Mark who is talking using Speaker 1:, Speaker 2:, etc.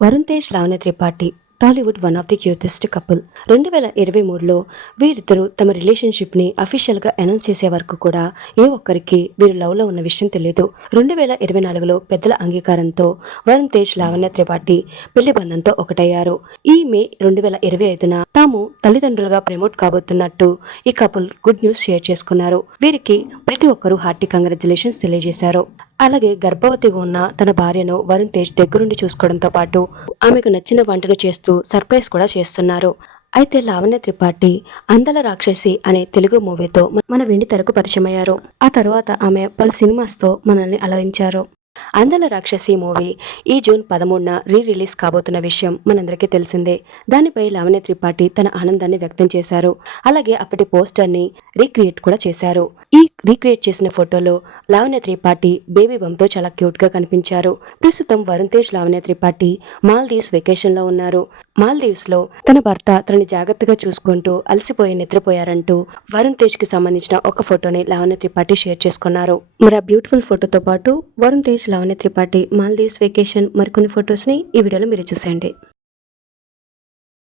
Speaker 1: Varun Tej Lavanya Tripathi Tollywood one of the cutest couple. రెండు వేల ఇరవై మూడులో వీరిద్దరూ తమ రిలేషన్షిప్ని అఫీషియల్గా అనౌన్స్ చేసే వరకు కూడా ఏ ఒక్కరికి వీరు లవ్లో ఉన్న విషయం తెలియదు. రెండు వేల ఇరవై నాలుగులో పెద్దల అంగీకారంతో వరుణ్ తేజ్ లావణ్య త్రిపాఠి పెళ్ళి బంధంతో ఒకటయ్యారు. ఈ మే రెండు వేల ఇరవై ఐదున తాము తల్లిదండ్రులుగా ప్రమోట్ కాబోతున్నట్టు ఈ కపుల్ గుడ్ న్యూస్ షేర్ చేసుకున్నారు. వీరికి ప్రతి ఒక్కరూ హార్టీ కంగ్రాచులేషన్స్ తెలియజేశారు. అలాగే గర్భవతిగా ఉన్న తన భార్యను వరుణ్ తేజ్ దగ్గరుండి చూసుకోవడంతో పాటు ఆమెకు నచ్చిన వంటను చేస్తూ సర్ప్రైజ్ కూడా చేస్తున్నారు. అయితే లావణ్య త్రిపాఠి అందల రాక్షసి అనే తెలుగు మూవీతో మన వెండి తెరకు పరిచయమయ్యారు. ఆ తర్వాత ఆమె పలు సినిమాస్తో మనల్ని అలరించారు. అందల రాక్షసి మూవీ. ఈ జూన్ పదమూడున రీ రిలీజ్ కాబోతున్న విషయం మనందరికీ తెలిసిందే. దానిపై లావణ్య త్రిపాఠి తన ఆనందాన్ని వ్యక్తం చేశారు. అలాగే అప్పటి పోస్టర్ని రీక్రియేట్ కూడా చేశారు. ఈ రీక్రియేట్ చేసిన ఫోటోలో లావణ్య త్రిపాఠి బేబీ బంతో చాలా క్యూట్గా కనిపించారు. ప్రస్తుతం వరుణ్ తేజ్ లావణ్య త్రిపాఠి మాల్దీవ్స్ వెకేషన్లో ఉన్నారు. మాల్దీవ్స్లో తన భర్త తనని జాగ్రత్తగా చూసుకుంటూ అలసిపోయి నిద్రపోయారంటూ వరుణ్ తేజ్కి సంబంధించిన ఒక ఫోటోని లావణ్య త్రిపాఠి షేర్ చేసుకున్నారు. మరి ఆ బ్యూటిఫుల్ ఫోటోతో పాటు వరుణ్ తేజ్ లావణ్య త్రిపాఠి మాల్దీవ్స్ వెకేషన్ మరికొన్ని ఫొటోస్ని ఈ వీడియోలో మీరు చూసేయండి.